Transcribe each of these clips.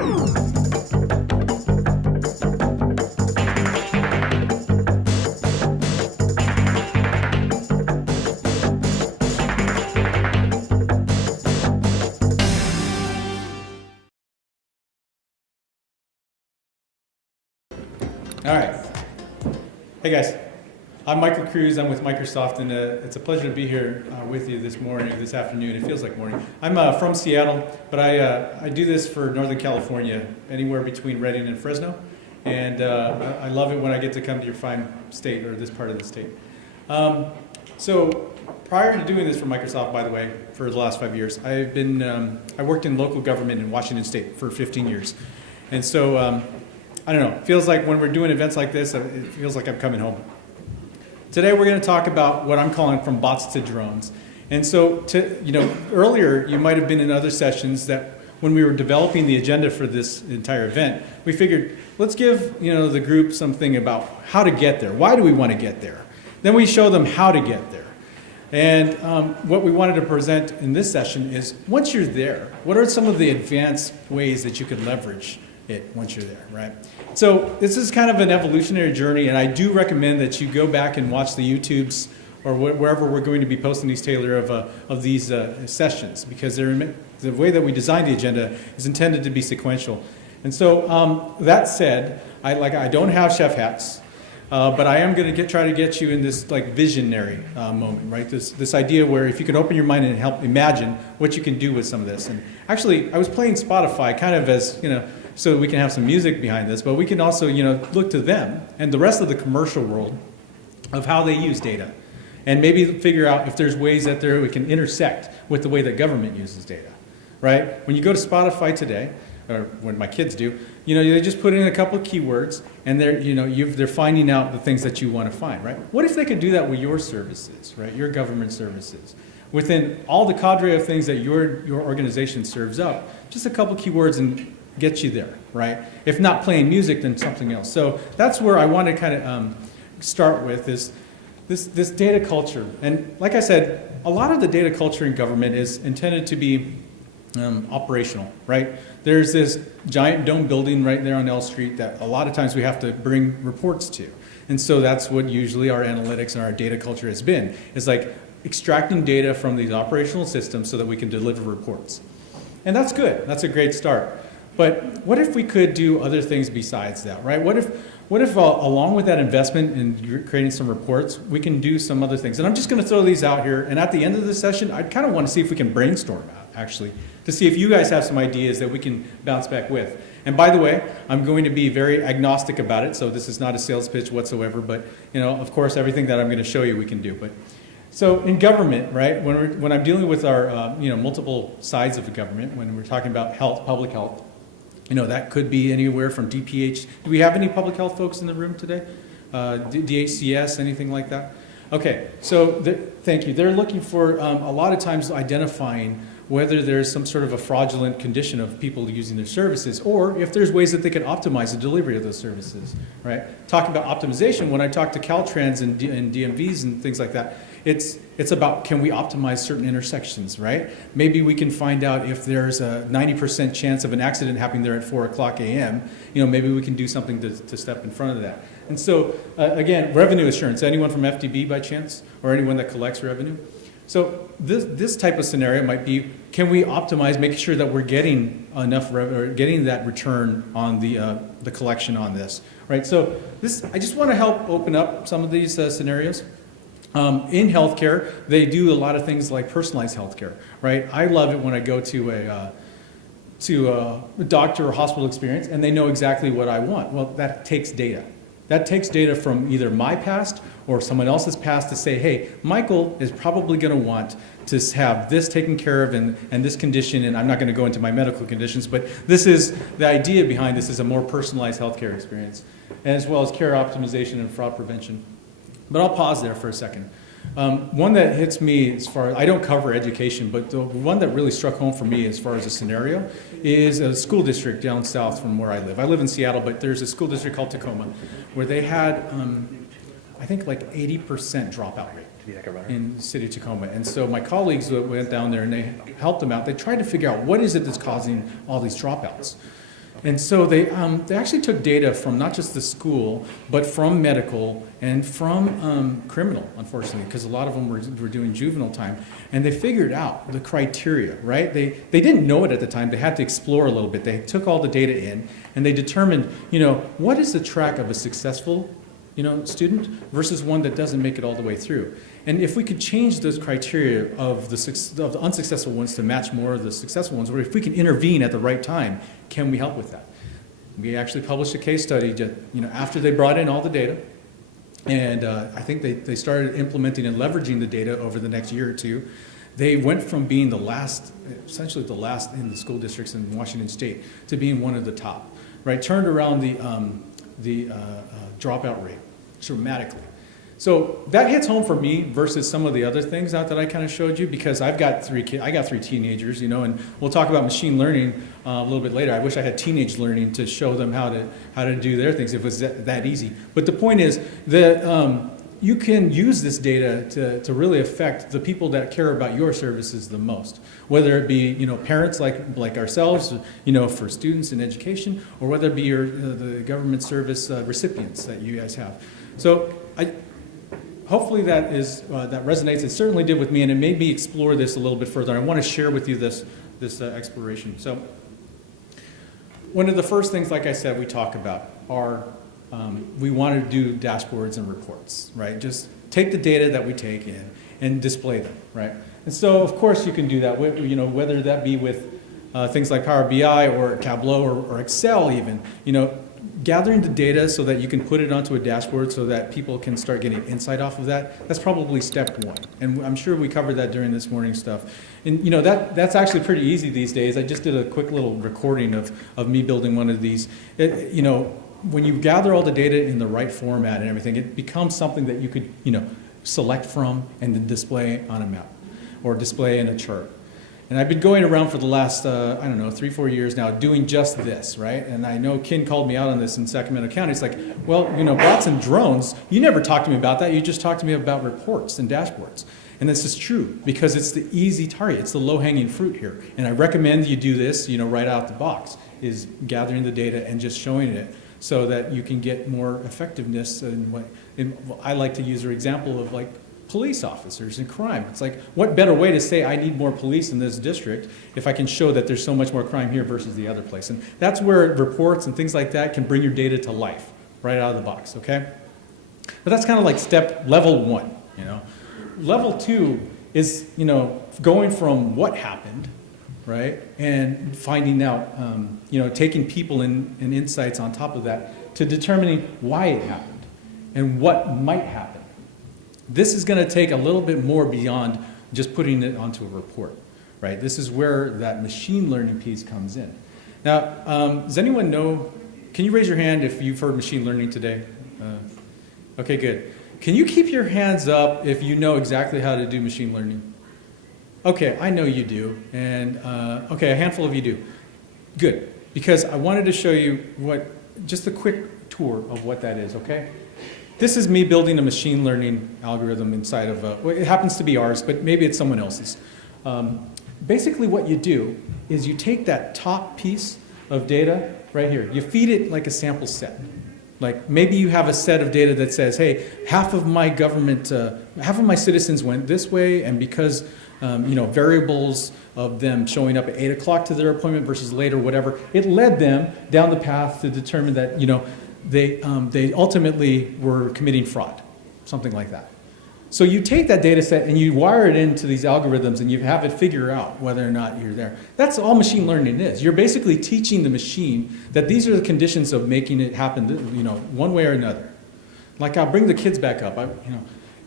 All right. Hey guys, I'm Michael Cruz. I'm with Microsoft, and it's a pleasure to be here with you this afternoon. It feels like morning. I'm from Seattle, but I do this for Northern California, anywhere between Redding and Fresno, and I love it when I get to come to your fine state, or this part of the state. So prior to doing this for Microsoft, by the way, for the last 5 years, I worked in local government in Washington State for 15 years, and so. I don't know, it feels like when we're doing events like this, it feels like I'm coming home. Today we're going to talk about what I'm calling from bots to drones. And so, earlier you might have been in other sessions that when we were developing the agenda for this entire event, we figured, let's give the group something about how to get there. Why do we want to get there? Then we show them how to get there. And what we wanted to present in this session is, once you're there, what are some of the advanced ways that you could leverage it once you're there, right? So this is kind of an evolutionary journey, and I do recommend that you go back and watch the YouTubes or wherever we're going to be posting these, Taylor, of these sessions, because the way that we designed the agenda is intended to be sequential. And so that said, I don't have chef hats, but I am going to try to get you in this visionary moment, right? This idea where if you can open your mind and help imagine what you can do with some of this. And actually, I was playing Spotify kind of as so we can have some music behind this, but we can also, look to them and the rest of the commercial world of how they use data, and maybe figure out if there's ways that we can intersect with the way that government uses data, right? When you go to Spotify today, or when my kids do, they just put in a couple of keywords, and they're finding out the things that you want to find, right? What if they could do that with your services, right? Your government services, within all the cadre of things that your organization serves up, just a couple of keywords and get you there, right? If not playing music, then something else. So that's where I want to kind of start with is this data culture. And like I said, a lot of the data culture in government is intended to be operational, right? There's this giant dome building right there on L Street that a lot of times we have to bring reports to. And so that's what usually our analytics and our data culture has been. It's like extracting data from these operational systems so that we can deliver reports. And that's good. That's a great start. But what if we could do other things besides that, right? What if along with that investment in creating some reports, we can do some other things? And I'm just going to throw these out here. And at the end of the session, I'd kind of want to see if we can brainstorm actually, to see if you guys have some ideas that we can bounce back with. And by the way, I'm going to be very agnostic about it, so this is not a sales pitch whatsoever. But of course, everything that I'm going to show you, we can do. But so in government, right? When I'm dealing with our multiple sides of the government, when we're talking about health, public health. That could be anywhere from DPH. Do we have any public health folks in the room today? DHCS, anything like that? Okay, so thank you. They're looking for, a lot of times, identifying whether there's some sort of a fraudulent condition of people using their services, or if there's ways that they can optimize the delivery of those services, right? Talking about optimization, when I talk to Caltrans and DMVs and things like that, it's about, can we optimize certain intersections, right? Maybe we can find out if there's a 90% chance of an accident happening there at 4 o'clock a.m. Maybe we can do something to step in front of that. And so, again, revenue assurance. Anyone from FDB by chance, or anyone that collects revenue? So this type of scenario might be, can we optimize, make sure that we're getting enough revenue, or getting that return on the collection on this, right? So I just want to help open up some of these scenarios. In healthcare, they do a lot of things like personalized healthcare, right? I love it when I go to a doctor or hospital experience and they know exactly what I want. Well, that takes data. That takes data from either my past or someone else's past to say, hey, Michael is probably going to want to have this taken care of and this condition, and I'm not going to go into my medical conditions, but this is the idea behind this is a more personalized healthcare experience, as well as care optimization and fraud prevention. But I'll pause there for a second. One that hits me as far as, I don't cover education, but the one that really struck home for me as far as a scenario is a school district down south from where I live. I live in Seattle, but there's a school district called Tacoma where they had, I think, like 80% dropout rate in the city of Tacoma. And so my colleagues went down there and they helped them out. They tried to figure out what is it that's causing all these dropouts. And so they actually took data from not just the school, but from medical and from criminal, unfortunately, because a lot of them were doing juvenile time. And they figured out the criteria, right? They didn't know it at the time. They had to explore a little bit. They took all the data in, and they determined, what is the track of a successful student versus one that doesn't make it all the way through. And if we could change those criteria of the unsuccessful ones to match more of the successful ones, or if we can intervene at the right time, can we help with that? We actually published a case study after they brought in all the data, and I think they started implementing and leveraging the data over the next year or two. They went from being essentially the last in the school districts in Washington State to being one of the top, right? Turned around the dropout rate dramatically. So that hits home for me versus some of the other things that I kind of showed you, because I've got three teenagers, and we'll talk about machine learning a little bit later. I wish I had teenage learning to show them how to do their things if it was that easy. But the point is that you can use this data to really affect the people that care about your services the most, whether it be parents like ourselves, for students in education, or whether it be the government service recipients that you guys have. So hopefully that resonates. It certainly did with me, and it made me explore this a little bit further. I want to share with you this exploration. So one of the first things, like I said, we talk about are we want to do dashboards and reports, right? Just take the data that we take in and display them, right? And so, of course, you can do that, whether that be with things like Power BI or Tableau or Excel even, gathering the data so that you can put it onto a dashboard so that people can start getting insight off of that. That's probably step one. And I'm sure we covered that during this morning stuff. And that's actually pretty easy these days. I just did a quick little recording of me building one of these. When you gather all the data in the right format and everything, it becomes something that you could, select from and then display on a map or display in a chart. And I've been going around for the last, 3-4 years now doing just this, right? And I know Ken called me out on this in Sacramento County. It's like, well, bots and drones, you never talked to me about that. You just talked to me about reports and dashboards. And this is true because it's the easy target. It's the low-hanging fruit here. And I recommend you do this, right out the box, is gathering the data and just showing it so that you can get more effectiveness. And I like to use an example of police officers and crime. It's like, what better way to say I need more police in this district if I can show that there's so much more crime here versus the other place. And that's where reports and things like that can bring your data to life right out of the box, okay? But that's kind of like level one, Level two is, going from what happened, right? And finding out, taking people and insights on top of that to determining why it happened and what might happen. This is going to take a little bit more beyond just putting it onto a report, right? This is where that machine learning piece comes in. Now, does anyone know, can you raise your hand if you've heard machine learning today? Okay, good. Can you keep your hands up if you know exactly how to do machine learning? Okay, I know you do. And okay, a handful of you do. Good, because I wanted to show you just a quick tour of what that is, okay? This is me building a machine learning algorithm inside of it happens to be ours, but maybe it's someone else's. Basically what you do is you take that top piece of data right here, you feed it like a sample set. Like maybe you have a set of data that says, hey, half of my citizens went this way, and because variables of them showing up at 8 o'clock to their appointment versus later, whatever, it led them down the path to determine that, they ultimately were committing fraud, something like that. So you take that data set and you wire it into these algorithms and you have it figure out whether or not you're there. That's all machine learning is. You're basically teaching the machine that these are the conditions of making it happen, one way or another. Like I'll bring the kids back up.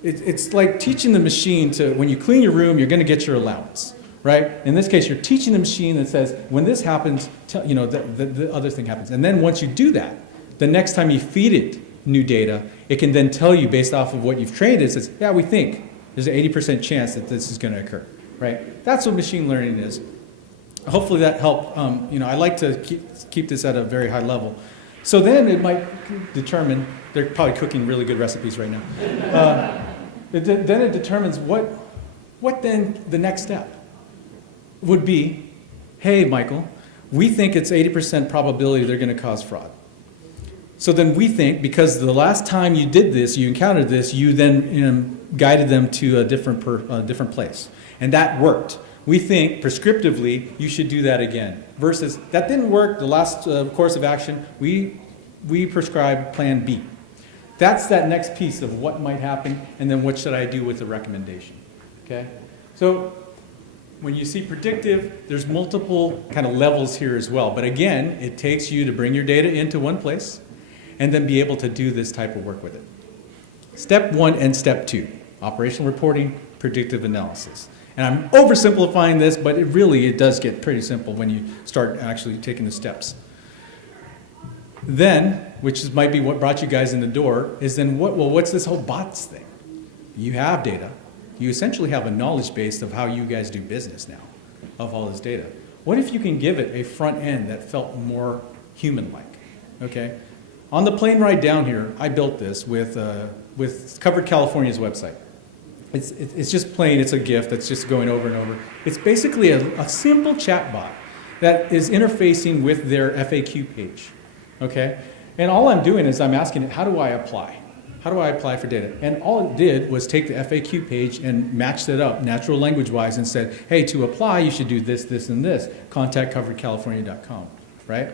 It's like teaching the machine to, when you clean your room, you're going to get your allowance, right? In this case, you're teaching the machine that says, when this happens, the other thing happens. And then once you do that, the next time you feed it new data, it can then tell you based off of what you've trained it, says, yeah, we think there's an 80% chance that this is going to occur, right? That's what machine learning is. Hopefully that helped. I like to keep this at a very high level. So then it might determine, they're probably cooking really good recipes right now. Then it determines what then the next step would be, hey, Michael, we think it's 80% probability they're going to cause fraud. So then we think, because the last time you did this, you encountered this, you then guided them to a different place. And that worked. We think, prescriptively, you should do that again. Versus, that didn't work, the last course of action, we prescribe plan B. That's that next piece of what might happen, and then what should I do with the recommendation. Okay? So, when you see predictive, there's multiple kind of levels here as well. But again, it takes you to bring your data into one place, and then be able to do this type of work with it. Step 1 and step 2, operational reporting, predictive analysis. And I'm oversimplifying this, but it does get pretty simple when you start actually taking the steps. Then, might be what brought you guys in the door, is then what's this whole bots thing? You have data. You essentially have a knowledge base of how you guys do business now, of all this data. What if you can give it a front end that felt more human-like? Okay? On the plane ride down here, I built this with Covered California's website. It's just plain, it's a GIF that's just going over and over. It's basically a simple chat bot that is interfacing with their FAQ page, okay? And all I'm doing is I'm asking it, how do I apply? How do I apply for data? And all it did was take the FAQ page and matched it up natural language-wise and said, hey, to apply, you should do this, this, and this. Contact coveredcalifornia.com, right?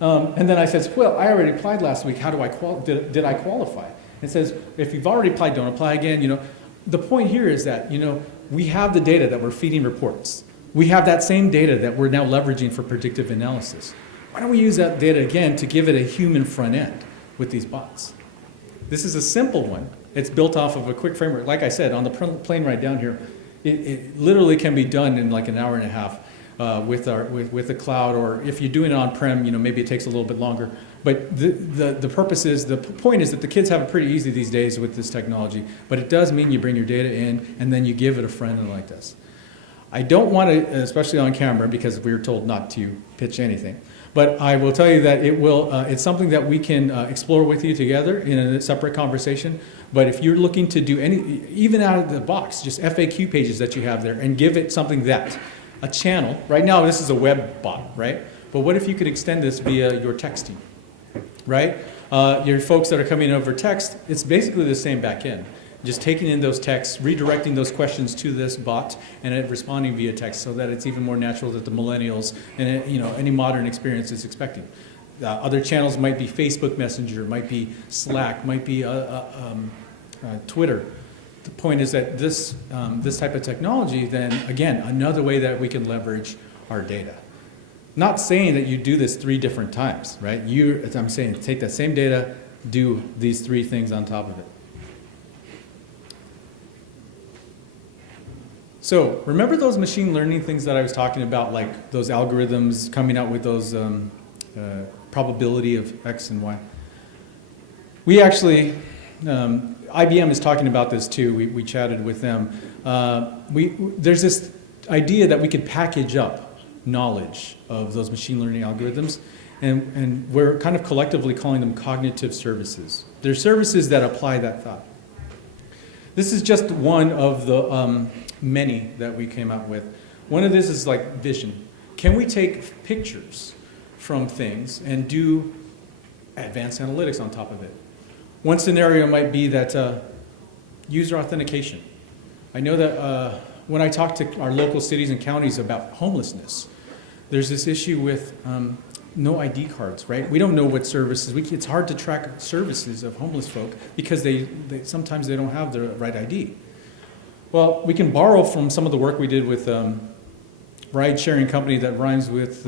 And then I said, well, I already applied last week. How do I did I qualify? It says, if you've already applied, don't apply again. The point here is that, we have the data that we're feeding reports. We have that same data that we're now leveraging for predictive analysis. Why don't we use that data again to give it a human front end with these bots? This is a simple one. It's built off of a quick framework. Like I said, on the plane ride down here, it literally can be done in like an hour and a half with the cloud, or if you're doing it on-prem, maybe it takes a little bit longer. But the point is that the kids have it pretty easy these days with this technology, but it does mean you bring your data in and then you give it a front end like this. I don't want to, especially on camera, because we were told not to pitch anything, but I will tell you that it's something that we can explore with you together in a separate conversation. But if you're looking to do even out of the box, just FAQ pages that you have there, and give it something a channel. Right now, this is a web bot, right? But what if you could extend this via your texting, right? Your folks that are coming over text, it's basically the same back end. Just taking in those texts, redirecting those questions to this bot, and it responding via text, so that it's even more natural that the millennials and any modern experience is expecting. Other channels might be Facebook Messenger, might be Slack, might be Twitter. The point is that this type of technology, then again, another way that we can leverage our data. Not saying that you do this 3 different times, right? I'm saying take that same data, do these 3 things on top of it. So remember those machine learning things that I was talking about, like those algorithms coming out with those probability of X and Y? We actually, IBM is talking about this too. We chatted with them. There's this idea that we could package up knowledge of those machine learning algorithms, and we're kind of collectively calling them cognitive services. They're services that apply that thought. This is just one of the many that we came out with. One of this is like vision. Can we take pictures from things and do advanced analytics on top of it? One scenario might be that user authentication. I know that when I talk to our local cities and counties about homelessness, there's this issue with no ID cards, right? We don't know what services, it's hard to track services of homeless folk because sometimes they don't have the right ID. Well, we can borrow from some of the work we did with ride-sharing company that rhymes with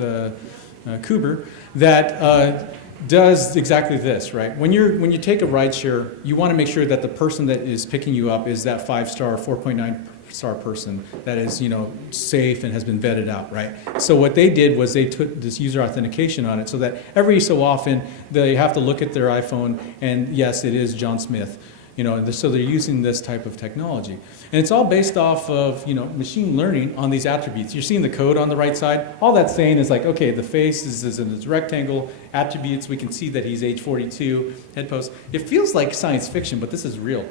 Kuber that does exactly this, right? When you take a rideshare, you want to make sure that the person that is picking you up is that 5-star, 4.9-star person that is, safe and has been vetted out, right? So what they did was they took this user authentication on it, so that every so often they have to look at their iPhone and yes, it is John Smith. So they're using this type of technology. And it's all based off of, machine learning on these attributes. You're seeing the code on the right side. All that's saying is like, okay, the face is in this rectangle, attributes, we can see that he's age 42, head pose. It feels like science fiction, but this is real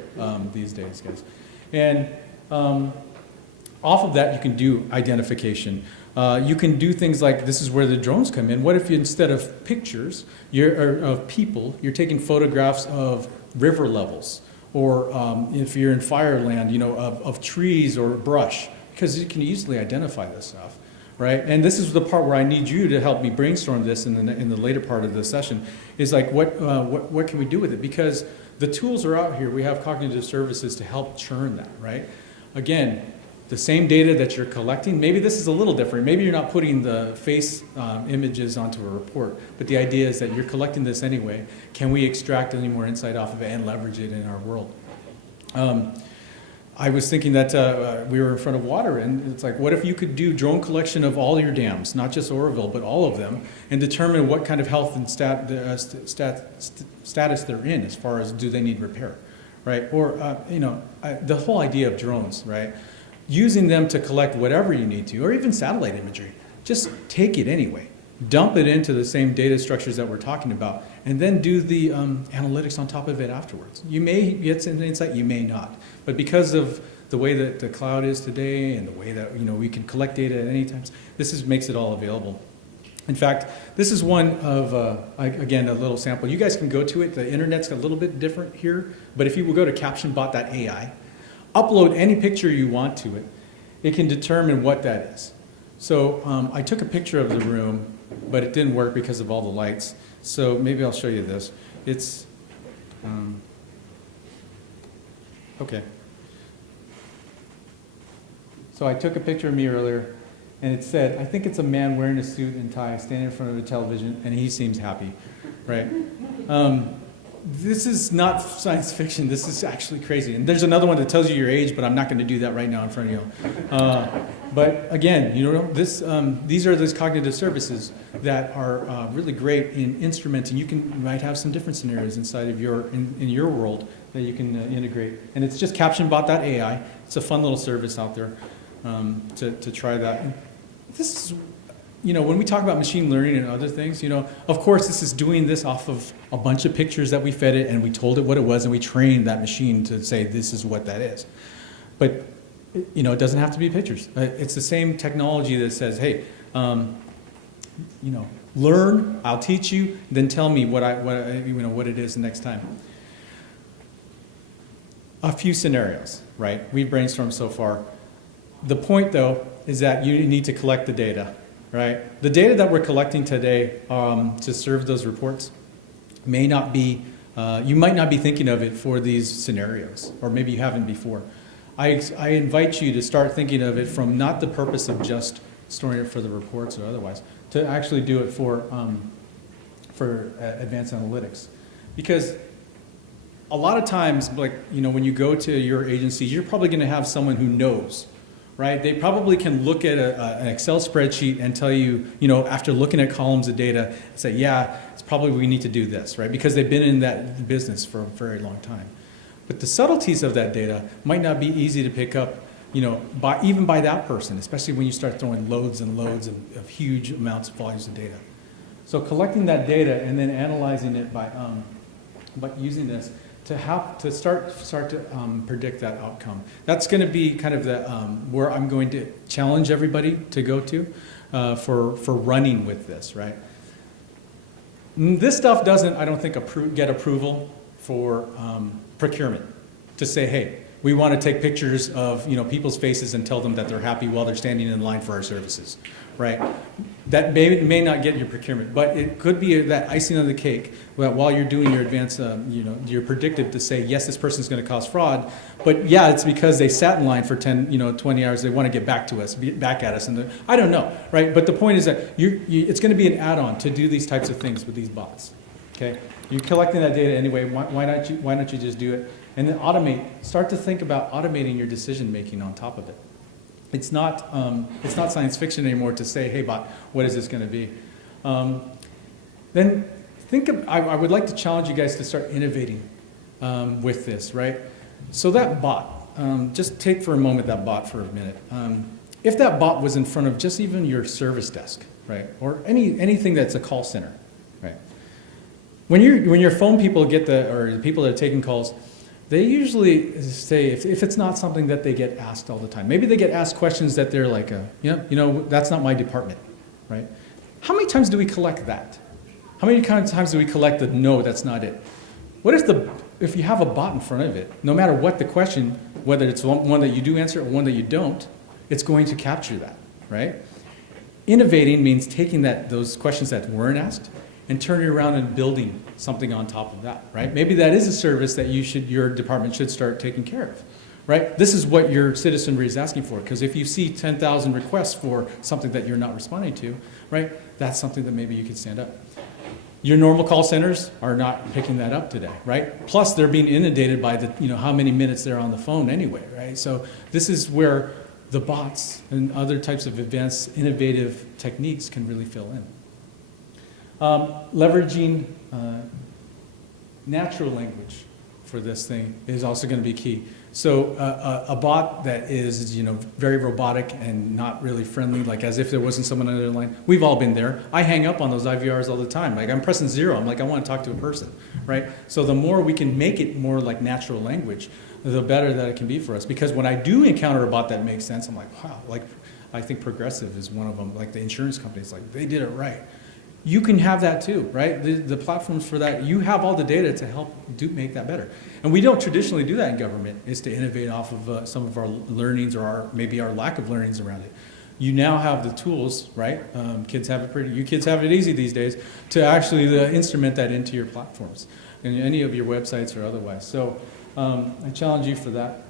these days, guys. And off of that, you can do identification. You can do things like, this is where the drones come in. What if you, instead of pictures or of people, you're taking photographs of river levels, or if you're in fireland, of trees or brush, because you can easily identify this stuff, right? And this is the part where I need you to help me brainstorm this in the later part of the session, is like, what can we do with it? Because the tools are out here. We have cognitive services to help churn that, right? Again, the same data that you're collecting, maybe this is a little different. Maybe you're not putting the face images onto a report, but the idea is that you're collecting this anyway. Can we extract any more insight off of it and leverage it in our world? I was thinking that we were in front of water, and it's like, what if you could do drone collection of all your dams, not just Oroville, but all of them, and determine what kind of health and status they're in as far as do they need repair, right? Or, the whole idea of drones, right? Using them to collect whatever you need to, or even satellite imagery. Just take it anyway. Dump it into the same data structures that we're talking about, and then do the analytics on top of it afterwards. You may get some insight, you may not. But because of the way that the cloud is today and the way that we can collect data at any time, makes it all available. In fact, this is one of, again, a little sample. You guys can go to it. The internet's a little bit different here, but if you will go to captionbot.ai, upload any picture you want to it, it can determine what that is. So I took a picture of the room, but it didn't work because of all the lights. So maybe I'll show you this. It's, okay. So I took a picture of me earlier, and it said, I think it's a man wearing a suit and tie standing in front of a television, and he seems happy, right? This is not science fiction. This is actually crazy. And there's another one that tells you your age, but I'm not going to do that right now in front of you. But again, these are those cognitive services that are really great in instrumenting. You might have some different scenarios inside of in your world that you can integrate. And it's just captionbot.ai. It's a fun little service out there to try that. This is, when we talk about machine learning and other things, of course this is doing this off of a bunch of pictures that we fed it and we told it what it was and we trained that machine to say this is what that is. But it doesn't have to be pictures. It's the same technology that says, hey, learn, I'll teach you, then tell me what it is the next time. A few scenarios, right? We've brainstormed so far. The point, though, is that you need to collect the data, right? The data that we're collecting today to serve those reports may not be, you might not be thinking of it for these scenarios, or maybe you haven't before. I invite you to start thinking of it from not the purpose of just storing it for the reports or otherwise, to actually do it for advanced analytics. Because a lot of times, when you go to your agency, you're probably going to have someone who knows, right? They probably can look at an Excel spreadsheet and tell you, after looking at columns of data, say, yeah, it's probably we need to do this, right? Because they've been in that business for a very long time. But the subtleties of that data might not be easy to pick up, even by that person, especially when you start throwing loads and loads of huge amounts of volumes of data. So collecting that data and then analyzing it by using this to start to predict that outcome. That's going to be kind of the where I'm going to challenge everybody to go to for running with this, right? This stuff doesn't, I don't think, get approval for procurement to say, hey, we want to take pictures of people's faces and tell them that they're happy while they're standing in line for our services, right? That may not get your procurement, but it could be that icing on the cake while you're doing your advanced, your predictive to say, yes, this person's going to cause fraud, but yeah, it's because they sat in line for 10, 20 hours. They want to get back to us, back at us, and I don't know, right? But the point is that it's going to be an add-on to do these types of things with these bots. Okay, you're collecting that data anyway. Why not you just do it and then automate? Start to think about automating your decision making on top of it. It's not science fiction anymore to say, hey, bot, what is this going to be? Then think of, I would like to challenge you guys to start innovating with this, right? So that bot, just take for a moment that bot for a minute. If that bot was in front of just even your service desk, right, or anything that's a call center, right? When your phone people or the people that are taking calls, they usually say if it's not something that they get asked all the time. Maybe they get asked questions that they're like, that's not my department, right? How many times do we collect that? How many times do we collect the no, that's not it? What if you have a bot in front of it, no matter what the question, whether it's one that you do answer or one that you don't, it's going to capture that, right? Innovating means taking those questions that weren't asked and turning around and building something on top of that, right? Maybe that is a service that your department should start taking care of, right? This is what your citizenry is asking for, because if you see 10,000 requests for something that you're not responding to, right, that's something that maybe you could stand up. Your normal call centers are not picking that up today, right? Plus, they're being inundated by how many minutes they're on the phone anyway, right? So this is where the bots and other types of advanced innovative techniques can really fill in. Leveraging natural language for this thing is also going to be key. So a bot that is very robotic and not really friendly, like as if there wasn't someone on the other line. We've all been there. I hang up on those IVRs all the time. Like I'm pressing 0. I'm like, I want to talk to a person, right? So the more we can make it more like natural language, the better that it can be for us. Because when I do encounter a bot that makes sense, I'm like, wow, like I think Progressive is one of them, like the insurance companies, like they did it right. You can have that too, right? The platforms for that, you have all the data to help make that better. And we don't traditionally do that in government, is to innovate off of some of our learnings or maybe our lack of learnings around it. You now have the tools, right? You kids have it easy these days, to actually instrument that into your platforms, and any of your websites or otherwise. So I challenge you for that.